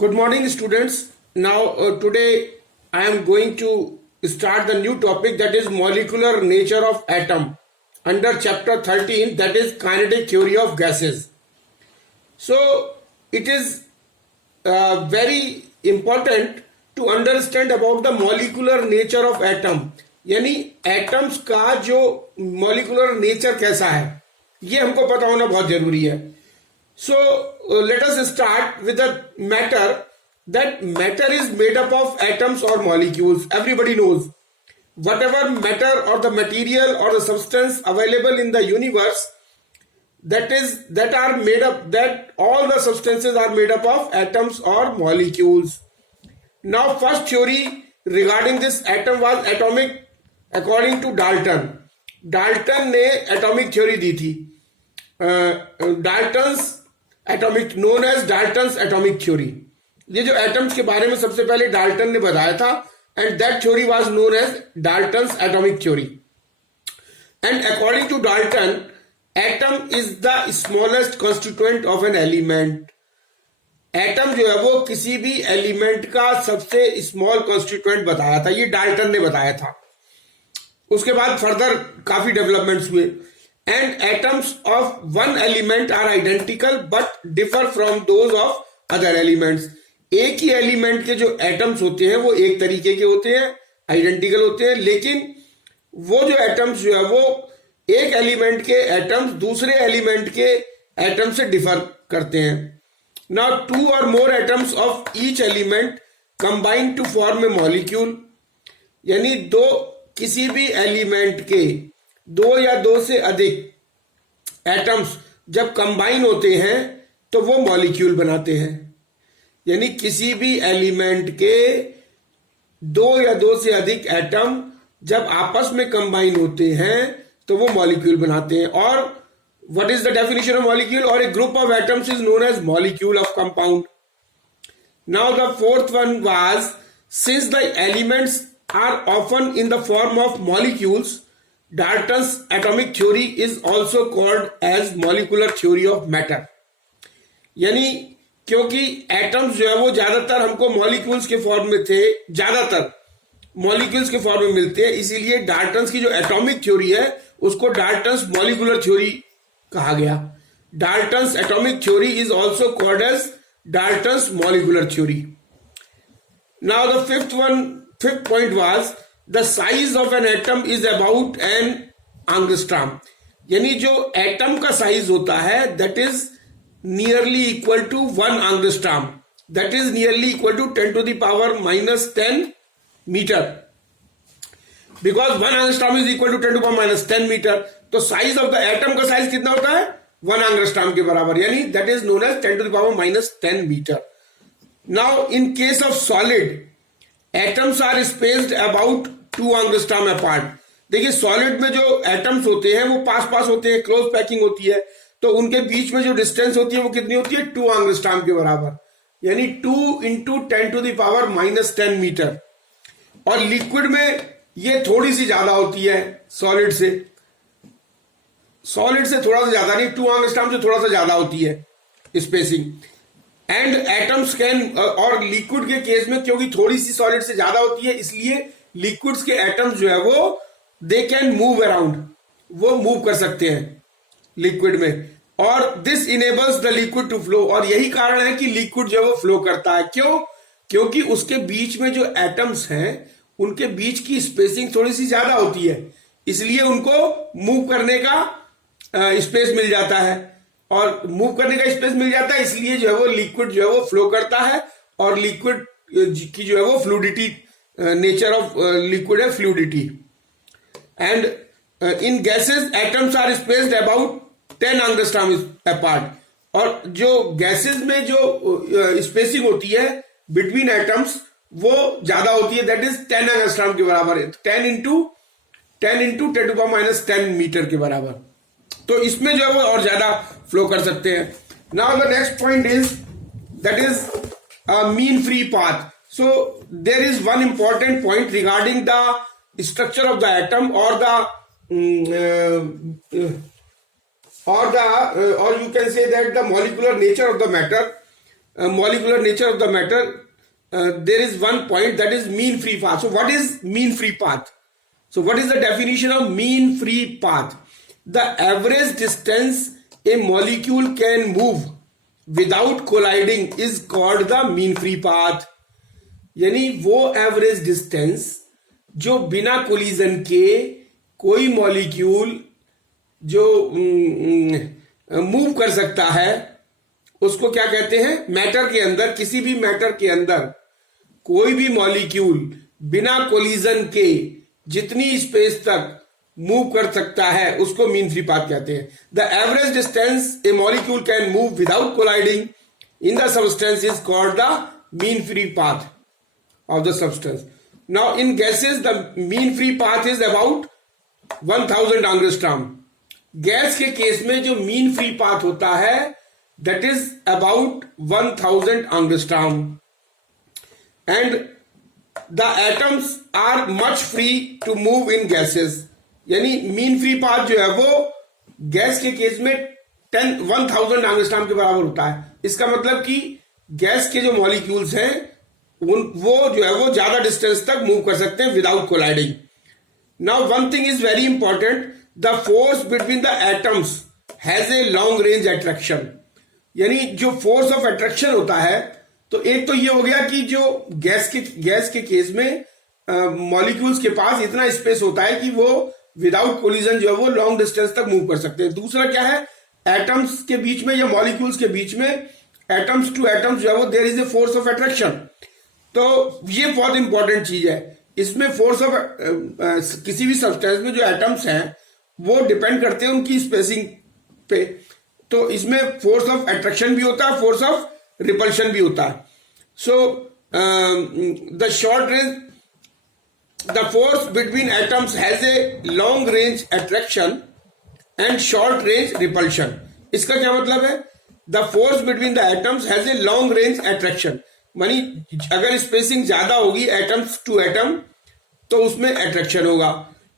Good morning, students. Now, today I am going to start the new topic, that is molecular nature of atom under chapter 13, that is kinetic theory of gases. So, it is very important to understand about the molecular nature of atom. यानी atoms का जो molecular nature कैसा है, ये हमको पता होना बहुत जरूरी है. So let us start with the matter. That matter is made up of atoms or molecules. Everybody knows whatever matter or the material or the substance available in the universe, that are made up, that all the substances are made up of atoms or molecules. Now first theory regarding this atom was atomic, according to Dalton. Dalton ने atomic theory दी थी. Dalton's atomic known as Dalton's atomic theory. ये जो atoms के बारे में सबसे पहले डाल्टन ने बताया था, and that theory was known as Dalton's atomic theory. And according to Dalton, atom is the smallest constituent of an element. Atom जो है वो किसी भी एलिमेंट का सबसे स्मॉल कॉन्स्टिट्यूएंट बताया था. ये डाल्टन ने बताया था. उसके बाद फर्दर काफी डेवलपमेंट्स हुए. And atoms of one element are identical but differ from those of other elements. एक ही एलिमेंट के जो एटम्स होते हैं वो एक तरीके के होते हैं, आइडेंटिकल होते हैं, लेकिन वो जो एटम्स जो है वो एक एलिमेंट के एटम्स दूसरे एलिमेंट के एटम से डिफर करते हैं. Now two or more atoms of each element combine to form a molecule. यानी किसी भी एलिमेंट के दो या दो से अधिक एटम्स जब कंबाइन होते हैं तो वो मॉलिक्यूल बनाते हैं. यानी किसी भी एलिमेंट के दो या दो से अधिक एटम जब आपस में कंबाइन होते हैं तो वो मॉलिक्यूल बनाते हैं. और what is the definition of molecule? और a group of atoms is known as molecule of compound. Now the fourth one was, since the elements are often in the form of molecules, Dalton's atomic theory is also called as molecular theory of matter. यानी क्योंकि atoms जो है वो ज्यादातर हमको molecules के form में थे, ज्यादातर मॉलिक्यूल्स के फॉर्म में मिलते हैं, इसीलिए डाल्टन्स की जो एटॉमिक थ्योरी है उसको डाल्टन्स मॉलिकुलर थ्योरी कहा गया. Dalton's atomic theory is also called as Dalton's molecular theory. Now the fifth point was, the size of an atom is about an angstrom. यानी जो एटम का size होता है that is nearly equal to 1 angstrom. That is nearly equal to 10 to the power minus 10 meter. Because 1 angstrom is equal to 10 to the power minus 10 meter. तो size of the atom का size कितना होता है? 1 angstrom के बराबर. यानी that is known as 10 to the power minus 10 meter. Now in case of solid, atoms are spaced about 2 angstrom apart. देखिए solid में जो एटम्स होते हैं वो पास होते हैं, क्लोज पैकिंग होती है, तो उनके बीच में जो डिस्टेंस होती है वो कितनी होती है? 2 angstrom के बराबर. यानी 2 into 10 to the power minus 10 metre. और लिक्विड में ये थोड़ी सी ज्यादा होती है सॉलिड से थोड़ा सा ज्यादा नहीं, 2 angstrom से थोड़ा सा ज्यादा होती है स्पेसिंग. एंड एटम्स कैन, और लिक्विड के केस में क्योंकि थोड़ी सी सॉलिड से ज्यादा होती है, इसलिए लिक्विड्स के एटम्स जो है वो दे कैन मूव अराउंड, वो मूव कर सकते हैं लिक्विड में. और this enables the liquid to flow. और यही कारण है कि लिक्विड जो है वो फ्लो करता है. क्यों? क्योंकि उसके बीच में जो एटम्स हैं उनके बीच की स्पेसिंग थोड़ी सी ज्यादा होती है, इसलिए उनको मूव करने का स्पेस मिल जाता है. और मूव करने का स्पेस मिल जाता है, इसलिए जो है वो लिक्विड जो है वो फ्लो करता है. और लिक्विड की जो है वो फ्लूडिटी, नेचर ऑफ लिक्विड है fluidity. And in gases atoms are spaced about 10 angstrom apart. और जो गैसेस में जो स्पेसिंग होती है बिटवीन एटम्स वो ज्यादा होती है, दैट इज 10 angstrom के बराबर है. 10 into 10 to the power minus 10 metre के बराबर. तो इसमें जो है वो और ज्यादा फ्लो कर सकते हैं. Now the next point is, that is mean free path. So there is one important point regarding the structure of the atom or you can say that the molecular nature of the matter. molecular nature of the matter, there is one point, that is mean free path. So what is mean free path? So what is the definition of mean free path? The average distance a molecule can move without colliding is called the mean free path. यानी वो average distance जो बिना collision के कोई molecule जो move कर सकता है उसको क्या कहते हैं? मैटर के अंदर, किसी भी मैटर के अंदर कोई भी मॉलिक्यूल बिना कोलिजन के जितनी स्पेस तक मूव कर सकता है उसको मीन फ्री पाथ कहते हैं. The average distance A molecule can move without colliding in the substance is called the mean free path of the substance. Now in gases the mean free path is about 1000 angstrom. Gas के case में जो mean free path होता है that is about 1000 angstrom. And the atoms are much free to move in gases. यानी mean free path जो है वो gas के केस में 1000 angstrom के बराबर होता है. इसका मतलब कि गैस के जो मॉलिक्यूल्स हैं वो जो है वो ज्यादा डिस्टेंस तक मूव कर सकते हैं without colliding. Now one thing is very important, the force between the atoms has a long range attraction. यानी जो फोर्स ऑफ अट्रैक्शन होता है, तो एक तो ये हो गया कि जो गैस के केस में मॉलिक्यूल्स के पास इतना स्पेस होता है कि वो विदाउट कोलिजन जो है वो लॉन्ग डिस्टेंस तक मूव कर सकते हैं. दूसरा क्या है, एटम्स के बीच में या मॉलिक्यूल्स के बीच में एटम्स टू एटम्स जो है वो there is a force of attraction. तो ये बहुत इंपॉर्टेंट चीज है. इसमें फोर्स ऑफ किसी भी सब्सटेंस में जो एटम्स हैं वो डिपेंड करते हैं उनकी स्पेसिंग पे. तो इसमें फोर्स ऑफ अट्रैक्शन भी होता है, फोर्स ऑफ रिपल्शन भी होता है. So the short range, the force between atoms has a long range attraction and short range repulsion. इसका क्या मतलब है? The force between the atoms has a long range attraction, मानी अगर स्पेसिंग ज्यादा होगी एटम्स टू एटम तो उसमें अट्रैक्शन होगा,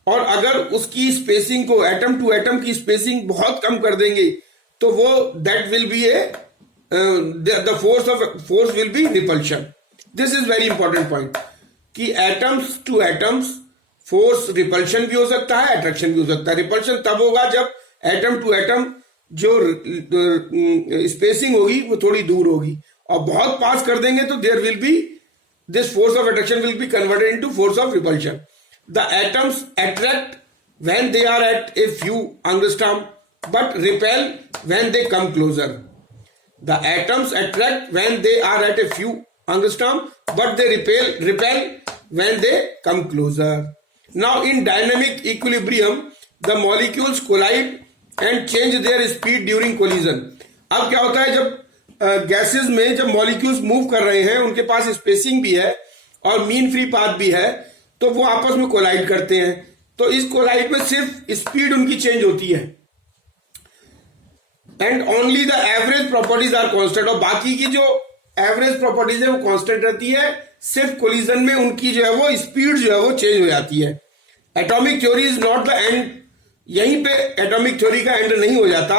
और अगर उसकी स्पेसिंग को एटम टू एटम की स्पेसिंग बहुत कम कर देंगे तो वो that will be a the force will be repulsion. This is very important point कि atoms to atoms force repulsion भी हो सकता है, अट्रैक्शन भी हो सकता है. रिपल्शन तब होगा जब एटम टू एटम जो स्पेसिंग होगी वो थोड़ी दूर होगी, और बहुत पास कर देंगे तो there will be this force of attraction will be converted into force of repulsion. The atoms attract when they are at a few angstrom but repel when they come closer. The atoms attract when they are at a few angstrom but they repel when they come closer. Now in dynamic equilibrium the molecules collide and change their speed during collision. अब क्या होता है, जब gases में जब molecules move कर रहे हैं उनके पास स्पेसिंग भी है और मीन फ्री पाथ भी है, तो वो आपस में कोलाइड करते हैं. तो इस कोलाइड में सिर्फ स्पीड उनकी चेंज होती है and only the average properties are constant. और बाकी की जो एवरेज प्रॉपर्टीज है वो कांस्टेंट रहती है. सिर्फ कोलिजन में उनकी जो है वो स्पीड जो है वो चेंज हो जाती है. Atomic theory is not the end. यहीं पे एटॉमिक थ्योरी का एंड नहीं हो जाता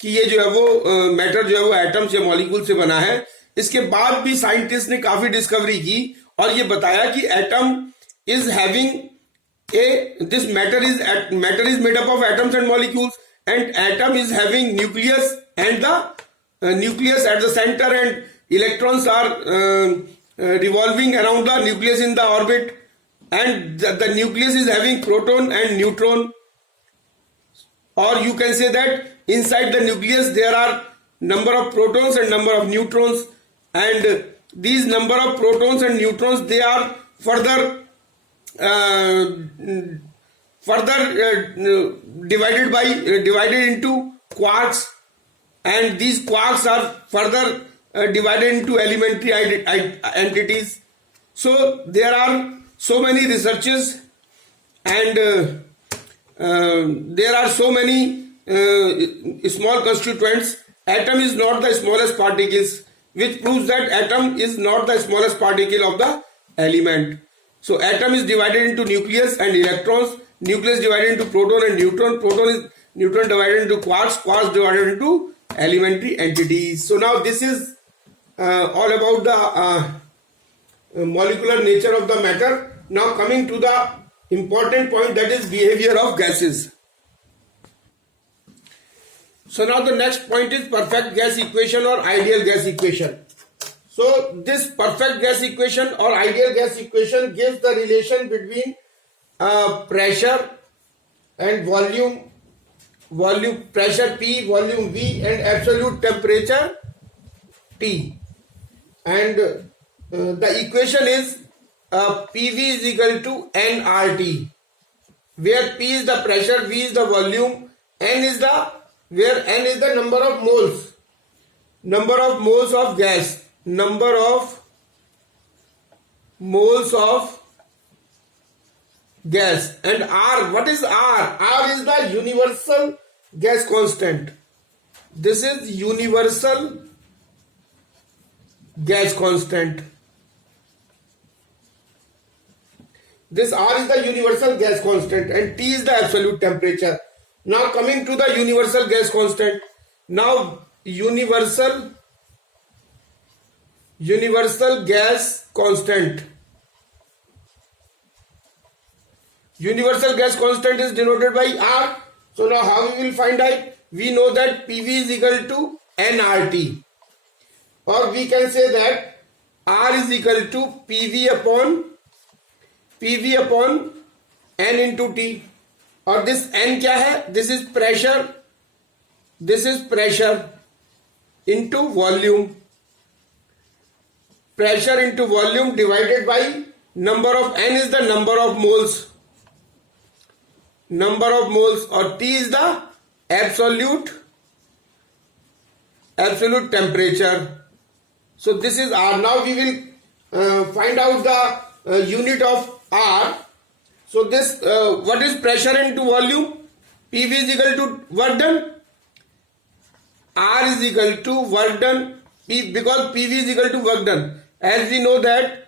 कि ये जो है वो मैटर जो है वो एटम्स या मॉलिक्यूल से बना है. इसके बाद भी साइंटिस्ट ने काफी डिस्कवरी की और ये बताया कि atom is having a this matter is made up of atoms and molecules, and atom is having nucleus and the nucleus at the centre, and electrons are revolving around the nucleus in the orbit, and the nucleus is having proton and neutron. Or you can say that inside the nucleus there are number of protons and number of neutrons, and these number of protons and neutrons they are further divided into quarks, and these quarks are further divided into elementary entities. So there are so many researches and there are so many small constituents. Atom is not the smallest particles, which proves that atom is not the smallest particle of the element. So atom is divided into nucleus and electrons, nucleus divided into proton and neutron, neutron divided into quarks, quarks divided into elementary entities. So now this is all about the molecular nature of the matter. Now coming to the important point, that is behavior of gases. So now the next point is perfect gas equation or ideal gas equation. So this perfect gas equation or ideal gas equation gives the relation between pressure and volume, pressure P, volume V, and absolute temperature T. And the equation is PV is equal to nRT, where P is the pressure, V is the volume, N is the number of moles of gas, number of moles of gas, and R, what is R? R is the universal gas constant. This is universal gas constant. This R is the universal gas constant and T is the absolute temperature. Now coming to the universal gas constant. Now universal gas constant. Universal gas constant is denoted by R. So now how we will find out? We know that PV is equal to nRT. Or we can say that R is equal to PV upon N into T. और this N क्या है? This is pressure into volume, pressure into volume divided by number of N is the number of moles और T is the absolute temperature. So this is R. Now we will find out the unit of R. So this what is pressure into volume? PV is equal to work done. R is equal to work done. Because PV is equal to work done. As we know that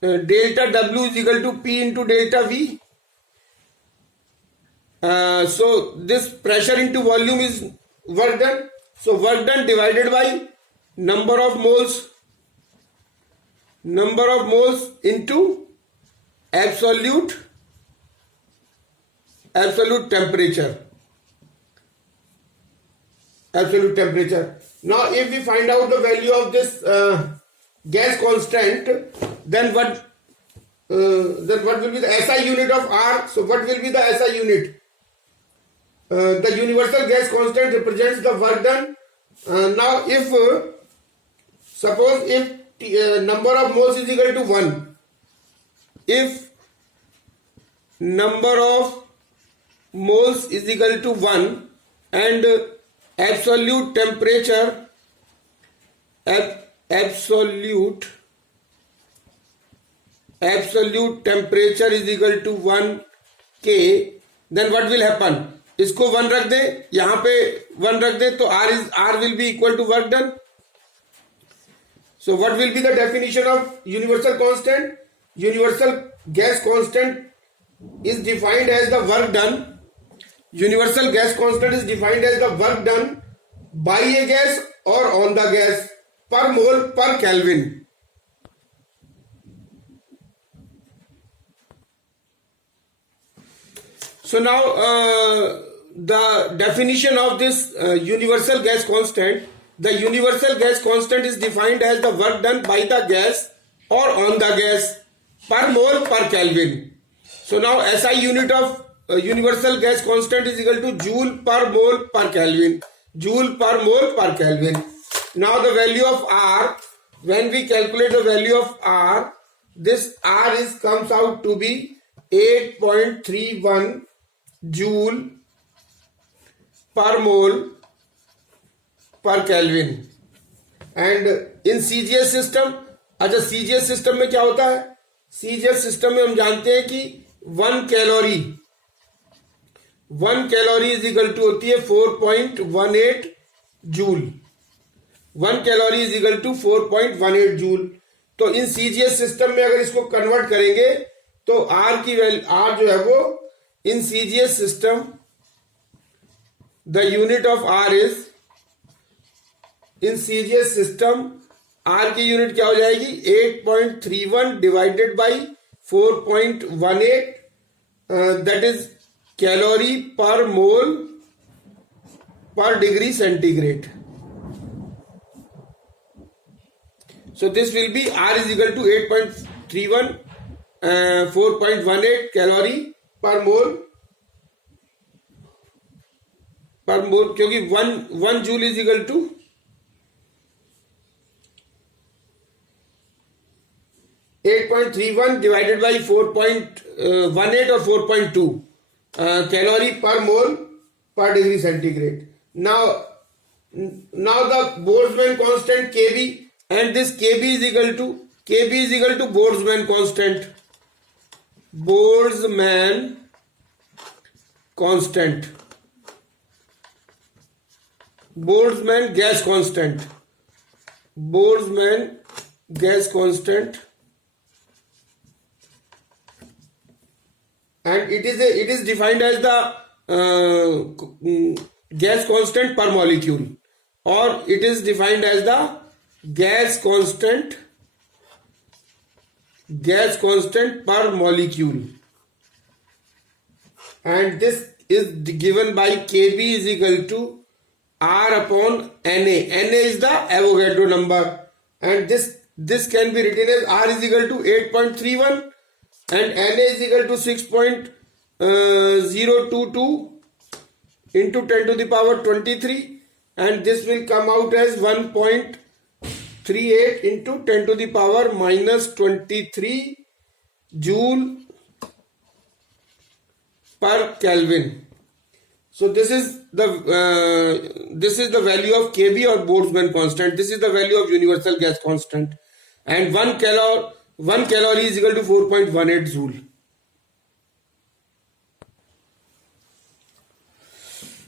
delta W is equal to P into delta V. So this pressure into volume is work done. So work done divided by number of moles into absolute temperature. Now if we find out the value of this gas constant, then what will be the SI unit of R? So what will be the SI unit? The universal gas constant represents the work done. Now if suppose if number of moles is equal to 1, if number of moles is equal to 1 and absolute temperature is equal to 1 K, then what will happen? इसको 1 रख दे, यहां पे 1 रख दे, तो R will be equal to work done. So what will be the definition of universal constant? Universal gas constant is defined as the work done. Universal gas constant is defined as the work done by a gas or on the gas per mole per Kelvin. So now the definition of this universal gas constant. The universal gas constant is defined as the work done by the gas or on the gas per mole per Kelvin. So now SI unit of universal gas constant is equal to joule per mole per Kelvin. Joule per mole per Kelvin. Now the value of R, when we calculate the value of R, this R comes out to be 8.31 joule per mole per Kelvin. And in CGS system, अच्छा CGS system में क्या होता है? CGS system में हम जानते हैं कि 1 कैलोरी इज इक्वल टू होती है 4.18 joule. 1 calorie is equal to 4.18 joule. तो इन CGS सिस्टम में अगर इसको कन्वर्ट करेंगे तो R की वैल्यू, R जो है वो in CGS system the unit of R is in CGS system R की यूनिट क्या हो जाएगी 8.31 divided by 4.18 that is calorie per mole per degree centigrade. So this will be R is equal to 8.31 4.18 calorie per mole क्योंकि 1 joule is equal to 8.31 divided by 4.18 or 4.2 calorie per mole per degree centigrade. Now the Boltzmann constant Kb, and this Kb is equal to Boltzmann constant. Boltzmann gas constant. Boltzmann gas constant, and it is defined as the gas constant per molecule, or it is defined as the gas constant per molecule, and this is given by Kb is equal to R upon Na. Na is the Avogadro number, and this can be written as R is equal to 8.31 and Na is equal to 6.022 into 10 to the power 23, and this will come out as 1.38 into 10 to the power minus 23 joule per Kelvin. So this is the value of Kb or Boltzmann constant. This is the value of universal gas constant, and 1 calorie is equal to 4.18 joule.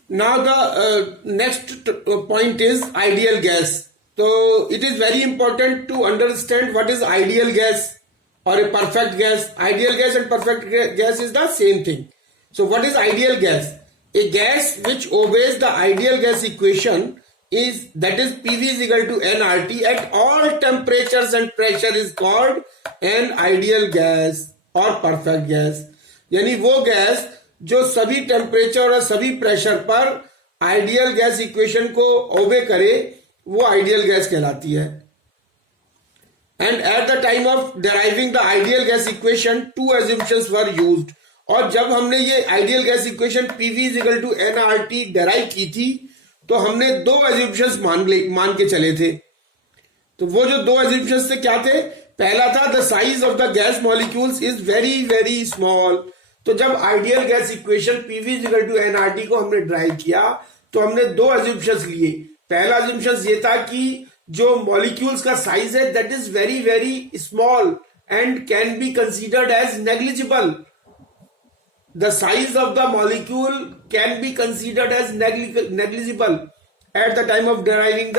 Now the next point is ideal gas. So it is very important to understand what is ideal gas or a perfect gas. Ideal gas and perfect gas is the same thing. So what is ideal gas? A gas which obeys the ideal gas equation is PV is equal to nRT at all temperatures and pressure is called an ideal gas or perfect gas. यानी वो gas जो सभी temperature और सभी pressure पर ideal gas equation को ओबे करे वो आइडियल गैस कहलाती है. And at the time of deriving the ideal gas equation 2 assumptions were used. और जब हमने ये ideal gas equation PV is equal to nRT derive की थी तो हमने 2 assumptions मान के चले थे. तो वो जो 2 assumptions थे क्या थे? पहला था the size of the gas molecules is very very small. तो जब ideal gas equation PV is equal to nRT को हमने ड्राइव किया तो हमने 2 assumptions लिए. पहला assumption ये था कि जो मॉलिक्यूल्स का साइज है that is very very small and can be considered as negligible. The size of the molecule can be considered as negligible at the time of deriving the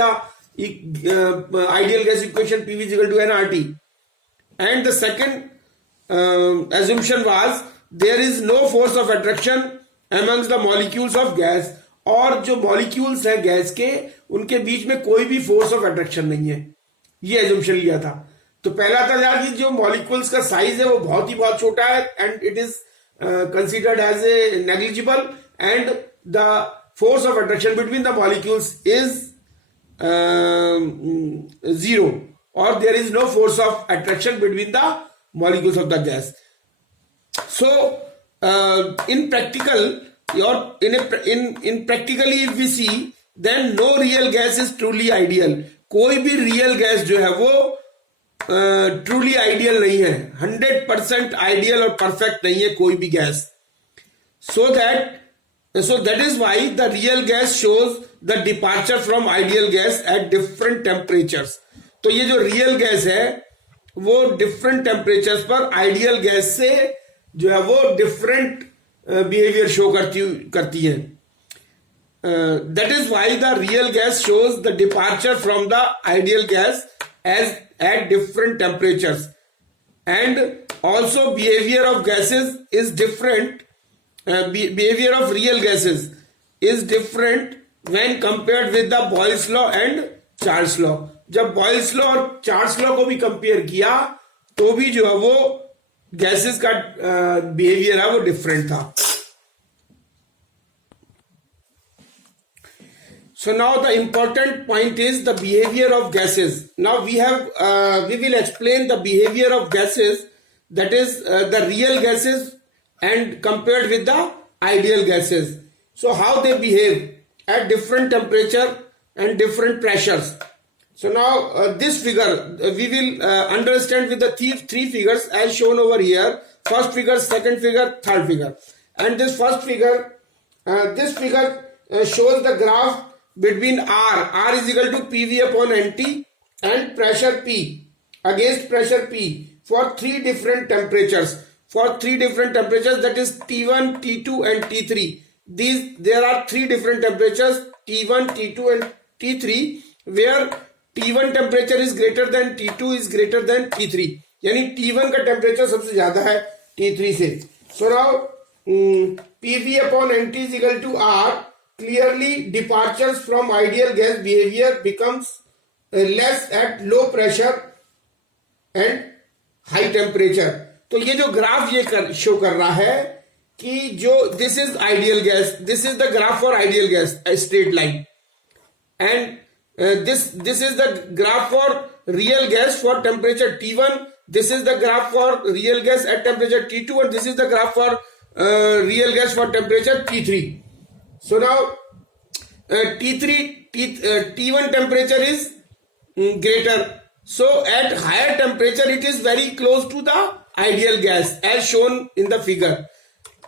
ideal gas equation PV is equal to nRT. And the second assumption was there is no force of attraction amongst the molecules of gas. और जो molecules है gas के उनके बीच में कोई भी force of attraction नहीं है. ये assumption लिया था. तो पहला था यार कि जो molecules का size है वो बहुत छोटा है and it is considered as a negligible, and the force of attraction between the molecules is 0, or there is no force of attraction between the molecules of the gas. So in practical, in practically if we see, then no real gas is truly ideal. कोई भी real gas जो है वो truly ideal नहीं है. 100% ideal और perfect नहीं है कोई भी gas. So that is why the real gas shows the departure from ideal gas at different temperatures. तो ये जो real gas है वो different temperatures पर ideal gas से जो है वो different behavior show करती है. That is why the real gas shows the departure from the ideal gas as at different temperatures, and also behavior of gases is different. Behavior of real gases is different when compared with the Boyle's law and Charles law. जब Boyle's law और Charles law को भी compare किया तो भी जो है वो गैसेस का बिहेवियर है वो डिफरेंट था। So now the important point is the behavior of gases. Now we will explain the behavior of gases, that is the real gases and compared with the ideal gases. So how they behave at different temperature and different pressures. So now this figure we will understand with the three figures as shown over here. First figure, second figure, third figure. And this first figure, shows the graph between R is equal to PV upon NT and pressure P against pressure P for three different temperatures. For three different temperatures, that is T1, T2 and T3. There are three different temperatures, T1, T2 and T3, where T1 temperature is greater than T2 is greater than T3. यानी T1 का temperature सबसे ज्यादा है T3 से. So now PV upon NT is equal to R. Clearly, departures from ideal gas behavior becomes less at low pressure and high temperature. तो ये जो graph ये शो कर रहा है कि जो this is ideal gas, this is the graph for ideal gas, straight line, and this is the graph for real gas for temperature T1. This is the graph for real gas at temperature T2, and this is the graph for real gas for temperature T3. So now T1 temperature is greater. So at higher temperature it is very close to the ideal gas as shown in the figure.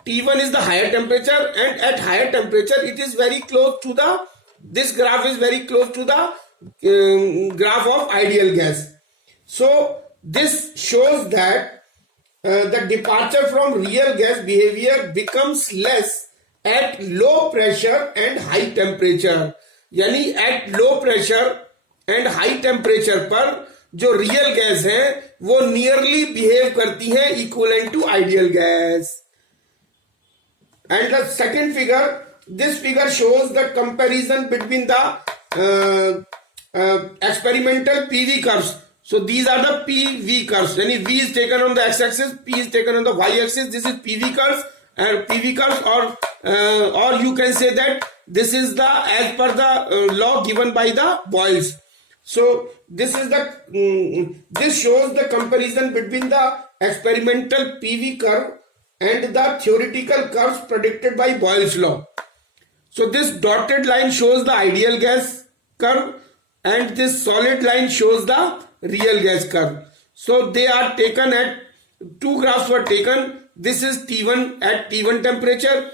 T1 is the higher temperature, and at higher temperature it is very close to this graph is very close to the graph of ideal gas. So this shows that the departure from real gas behavior becomes less at low pressure and high temperature. यानी at low pressure and high temperature पर जो real gas है वो nearly behave करती है equivalent to ideal gas. And the second figure, this figure shows the comparison between the experimental PV curves. So these are the PV curves. यानी V is taken on the x-axis, P is taken on the y-axis. This is PV curves. PV curves, or you can say that this is the as per the law given by the Boyles. So this is this shows the comparison between the experimental PV curve and the theoretical curves predicted by Boyle's law. So this dotted line shows the ideal gas curve, and this solid line shows the real gas curve. So they are taken at two graphs were taken. This is T1 at T1 temperature,